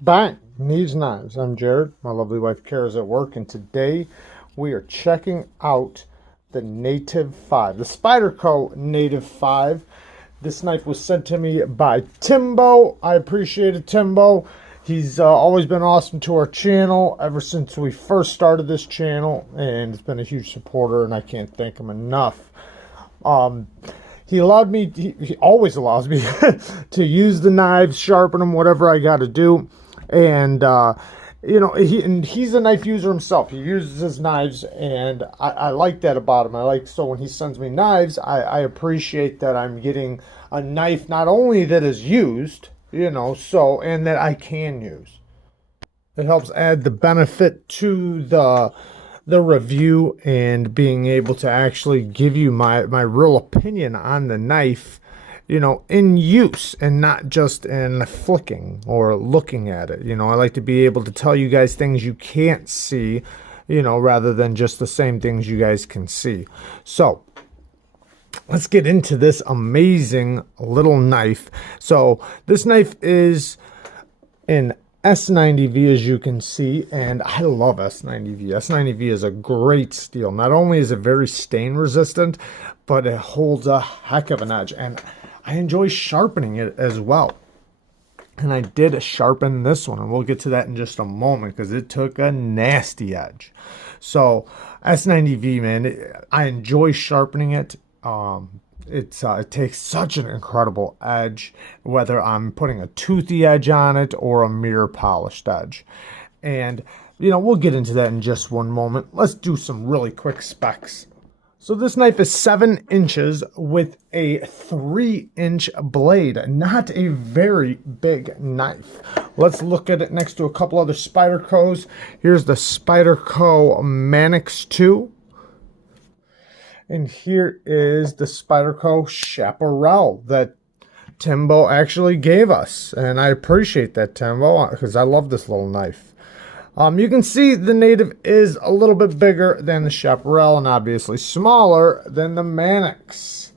Bang! Neeves Knives. I'm Jared. My lovely wife Kara's at work, and today we are checking out the Native 5, the Spyderco Native 5. This knife was sent to me by Timbo. I appreciate it, Timbo. He's always been awesome to our channel ever since we first started this channel, and he's been a huge supporter, and I can't thank him enough. He allowed me, he always allows me to use the knives, sharpen them, whatever I got to do. And, he's a knife user himself. He uses his knives, and I like that about him. So when he sends me knives, I appreciate that I'm getting a knife not only that is used, and that I can use. It helps add the benefit to the review and being able to actually give you my real opinion on the knife, in use and not just in flicking or looking at it. I like to be able to tell you guys things you can't see, rather than just the same things you guys can see. So let's get into this amazing little knife. So this knife is an S90V, as you can see, and I love S90V. S90V is a great steel. Not only is it very stain resistant, but it holds a heck of an edge, and I enjoy sharpening it as well. And I did sharpen this one, and we'll get to that in just a moment because it took a nasty edge. So S90V, man, I enjoy sharpening it. It takes such an incredible edge, whether I'm putting a toothy edge on it or a mirror polished edge. And, we'll get into that in just one moment. Let's do some really quick specs. So this knife is 7 inches with a 3-inch blade, not a very big knife. Let's look at it next to a couple other Spydercos. Here's the Spyderco Manix 2. And here is the Spyderco Chaparral that Timbo actually gave us. And I appreciate that, Timbo, because I love this little knife. You can see the Native is a little bit bigger than the Chaparral and obviously smaller than the Manix.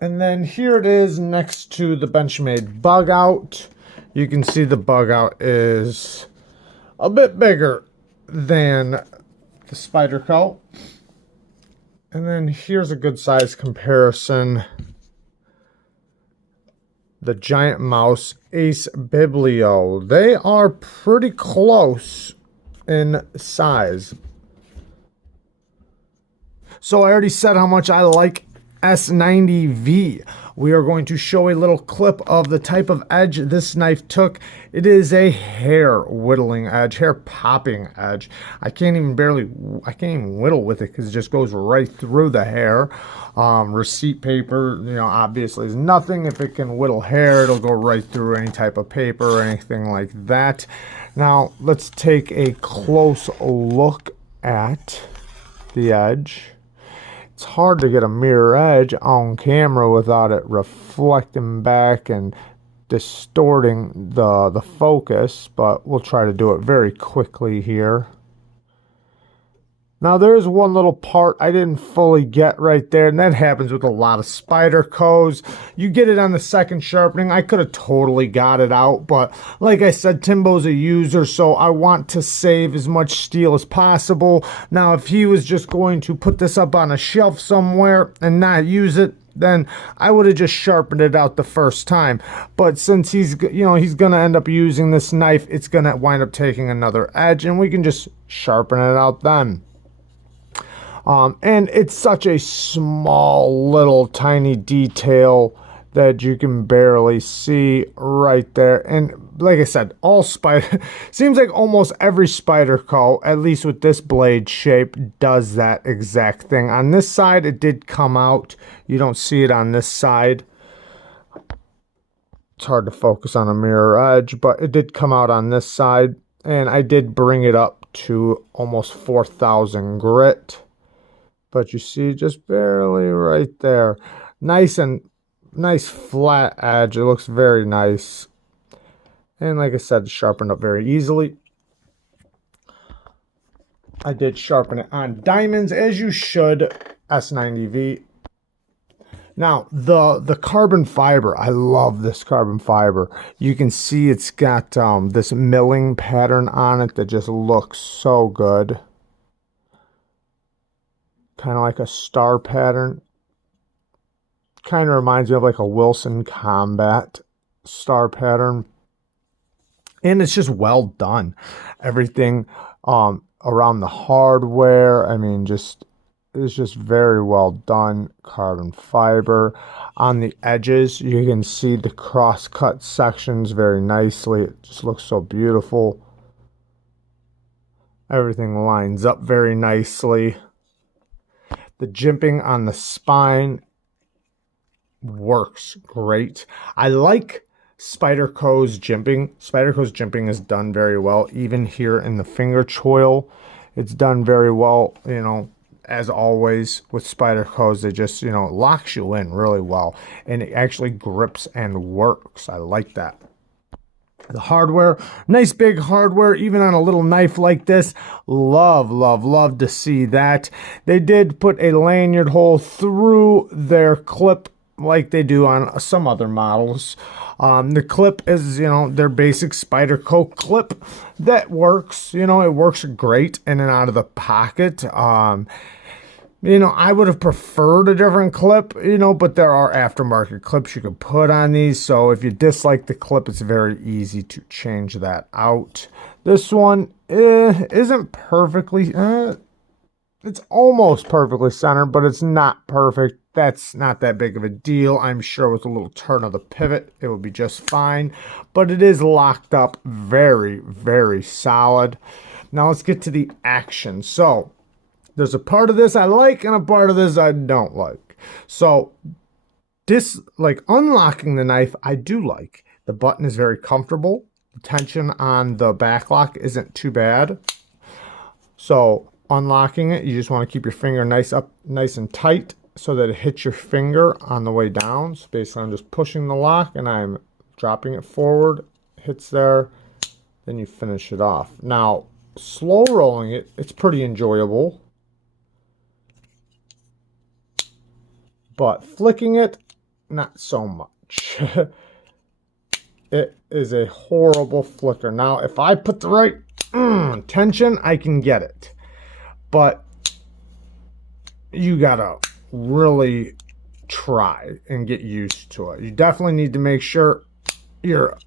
And then here it is next to the Benchmade Bug Out. You can see the Bug Out is a bit bigger than the Spyderco. And then here's a good size comparison. The Giant Mouse Ace Biblio. They are pretty close in size. So I already said how much I like S90V. We are going to show a little clip of the type of edge this knife took. It is a hair whittling edge, hair popping edge. I can't even whittle with it because it just goes right through the hair. Receipt paper, obviously is nothing. If it can whittle hair, it'll go right through any type of paper or anything like that. Now, let's take a close look at the edge. It's hard to get a mirror edge on camera without it reflecting back and distorting the focus, but we'll try to do it very quickly here. Now there's one little part I didn't fully get right there, and that happens with a lot of Spydercos. You get it on the second sharpening. I could have totally got it out, but like I said, Timbo's a user, so I want to save as much steel as possible. Now if he was just going to put this up on a shelf somewhere and not use it, then I would have just sharpened it out the first time. But since he's going to end up using this knife, it's going to wind up taking another edge, and we can just sharpen it out then. And it's such a small little tiny detail that you can barely see right there. And like I said, seems like almost every Spyderco, at least with this blade shape, does that exact thing. On this side, it did come out. You don't see it on this side. It's hard to focus on a mirror edge, but it did come out on this side. And I did bring it up to almost 4,000 grit. But you see just barely right there. Nice flat edge. It looks very nice. And like I said, sharpened up very easily. I did sharpen it on diamonds, as you should, S90V. Now, the carbon fiber, I love this carbon fiber. You can see it's got this milling pattern on it that just looks so good. Kind of like a star pattern. Kind of reminds me of like a Wilson Combat star pattern. And it's just well done. Everything around the hardware, I mean, it's just very well done. Carbon fiber. On the edges, you can see the cross-cut sections very nicely. It just looks so beautiful. Everything lines up very nicely. The jimping on the spine works great. I like Spyderco's jimping. Spyderco's jimping is done very well. Even here in the finger choil, it's done very well. You know, as always with Spyderco's, they just, you know, it locks you in really well. And it actually grips and works. I like that. The hardware, nice big hardware, even on a little knife like this. Love, love, love to see that. They did put a lanyard hole through their clip like they do on some other models. The clip is, you know, their basic Spyderco clip that works. You know, it works great in and out of the pocket. You know, I would have preferred a different clip, you know, but there are aftermarket clips you could put on these. So if you dislike the clip, it's very easy to change that out. This one isn't perfectly, it's almost perfectly centered, but it's not perfect. That's not that big of a deal. I'm sure with a little turn of the pivot, it will be just fine. But it is locked up very, very solid. Now let's get to the action. So there's a part of this I like and a part of this I don't like. So this, like unlocking the knife, I do like. The button is very comfortable. The tension on the back lock isn't too bad. So unlocking it, you just want to keep your finger nice and tight so that it hits your finger on the way down. So basically I'm just pushing the lock and I'm dropping it forward, hits there, then you finish it off. Now, slow rolling it, it's pretty enjoyable. But flicking it, not so much. It is a horrible flicker. Now, if I put the right tension, I can get it. But you gotta really try and get used to it. You definitely need to make sure you're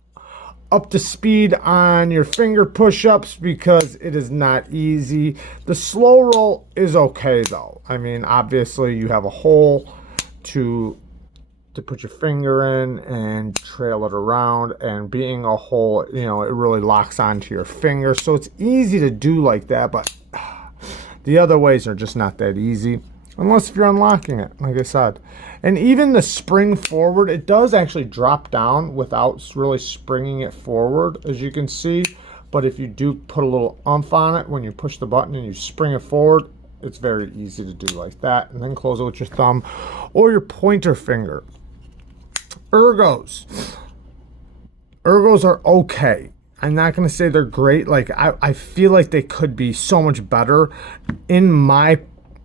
up to speed on your finger push-ups because it is not easy. The slow roll is okay though. I mean, obviously you have a hole to put your finger in and trail it around, and being a hole, you know, it really locks onto your finger, so it's easy to do like that. But the other ways are just not that easy unless if you're unlocking it, like I said. And even the spring forward, it does actually drop down without really springing it forward, as you can see. But if you do put a little oomph on it when you push the button and you spring it forward, it's very easy to do like that. And then close it with your thumb or your pointer finger. Ergos are okay. I'm not going to say they're great. Like, I feel like they could be so much better.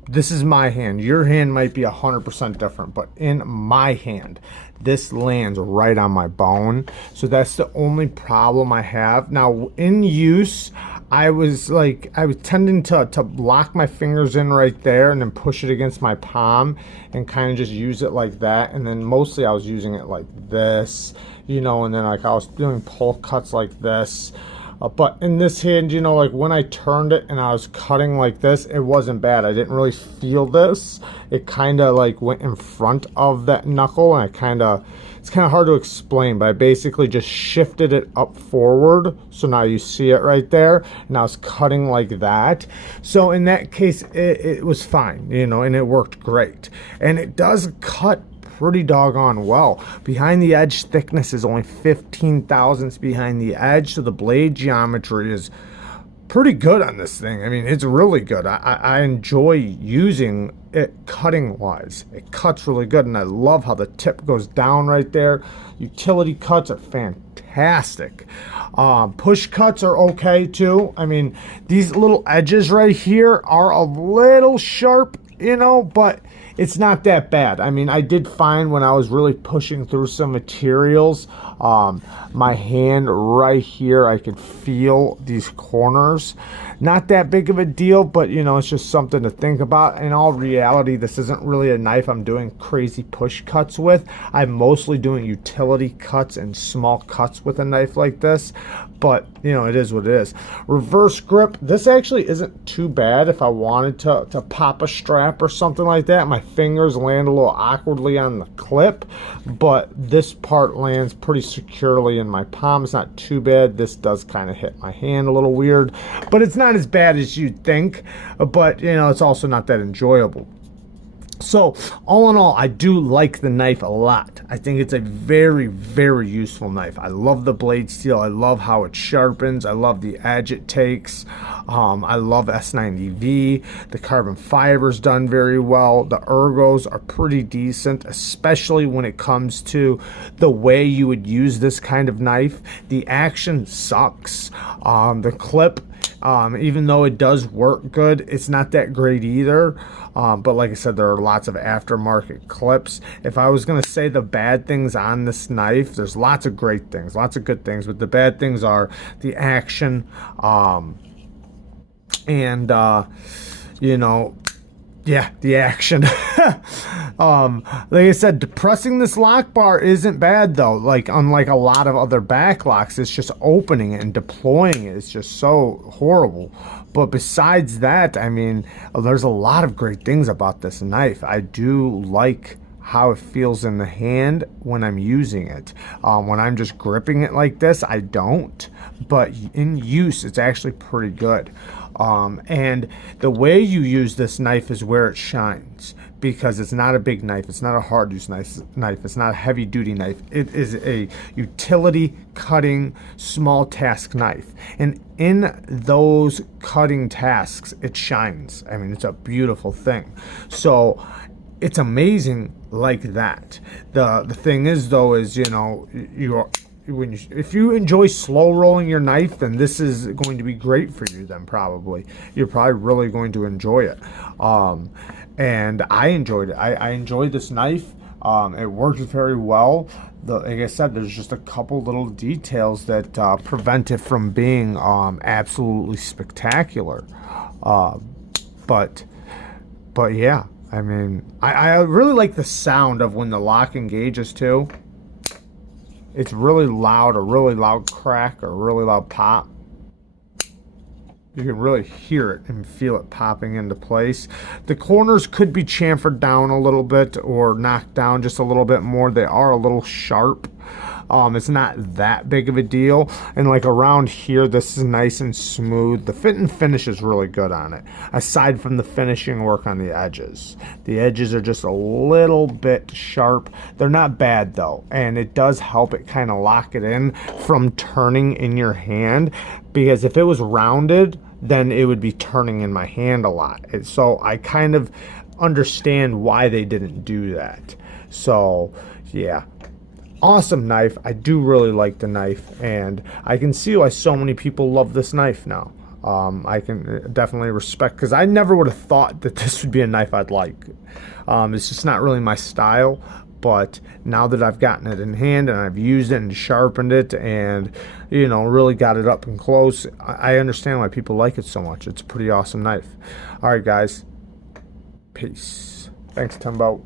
This is my hand. Your hand might be 100% different, but in my hand, this lands right on my bone. So that's the only problem I have. Now, in use, I was tending to lock my fingers in right there and then push it against my palm and kind of just use it like that. And then mostly I was using it like this, you know, and then like I was doing pull cuts like this. But in this hand, you know, like when I turned it and I was cutting like this, it wasn't bad. I didn't really feel this. It kind of like went in front of that knuckle, and it's kind of hard to explain, but I basically just shifted it up forward. So now you see it right there. And I was cutting like that. So in that case, it was fine, you know, and it worked great. And it does cut pretty doggone well. Behind the edge thickness is only 15 thousandths behind the edge, so the blade geometry is pretty good on this thing. I mean, it's really good. I enjoy using it cutting wise. It cuts really good, and I love how the tip goes down right there. Utility cuts are fantastic. Push cuts are okay too. I mean, these little edges right here are a little sharp. you know, but it's not that bad. I mean, I did find when I was really pushing through some materials, my hand right here, I could feel these corners. Not that big of a deal, but you know, it's just something to think about. In all reality, this isn't really a knife I'm doing crazy push cuts with. I'm mostly doing utility cuts and small cuts with a knife like this, but you know, it is what it is. Reverse grip, this actually isn't too bad. If I wanted to pop a strap or something like that, my fingers land a little awkwardly on the clip, but this part lands pretty securely in my palm. It's not too bad. This does kind of hit my hand a little weird, but it's not as bad as you'd think, but you know, it's also not that enjoyable. So all in all, I do like the knife a lot. I think it's a very, very useful knife. I love the blade steel. I love how it sharpens. I love the edge it takes. I love S90V. The carbon fiber's done very well. The ergos are pretty decent, especially when it comes to the way you would use this kind of knife. The action sucks. The clip, even though it does work good, it's not that great either. But like I said, there are lots of aftermarket clips. If I was going to say the bad things on this knife, there's lots of great things, lots of good things, but the bad things are the action, and you know, yeah, the action. Like I said, depressing this lock bar isn't bad though. Like, unlike a lot of other back locks, it's just opening it and deploying it. It's just so horrible. But besides that, I mean, there's a lot of great things about this knife. I do like how it feels in the hand when I'm using it. When I'm just gripping it like this, I don't. But in use, it's actually pretty good. And the way you use this knife is where it shines, because it's not a big knife, it's not a hard use knife, it's not a heavy duty knife. It is a utility cutting small task knife, and in those cutting tasks it shines. I mean, it's a beautiful thing. So it's amazing like that. The thing is though, is, you know, if you enjoy slow rolling your knife, then this is going to be great for you. Then probably you're probably really going to enjoy it. And I enjoyed it. I enjoyed this knife. It works very well. Like I said, there's just a couple little details that prevent it from being absolutely spectacular. But yeah, I mean, I really like the sound of when the lock engages too. It's really loud, a really loud crack, or a really loud pop. You can really hear it and feel it popping into place. The corners could be chamfered down a little bit or knocked down just a little bit more. They are a little sharp. It's not that big of a deal. And like around here, this is nice and smooth. The fit and finish is really good on it, aside from the finishing work on the edges. The edges are just a little bit sharp. They're not bad though, and it does help it kind of lock it in from turning in your hand, because if it was rounded, then it would be turning in my hand a lot. So I kind of understand why they didn't do that. So yeah, awesome knife. I do really like the knife, and I can see why so many people love this knife now. I can definitely respect, because I never would have thought that this would be a knife I'd like. It's just not really my style. But now that I've gotten it in hand and I've used it and sharpened it and, you know, really got it up and close, I understand why people like it so much. It's a pretty awesome knife. All right, guys. Peace. Thanks, Timbo.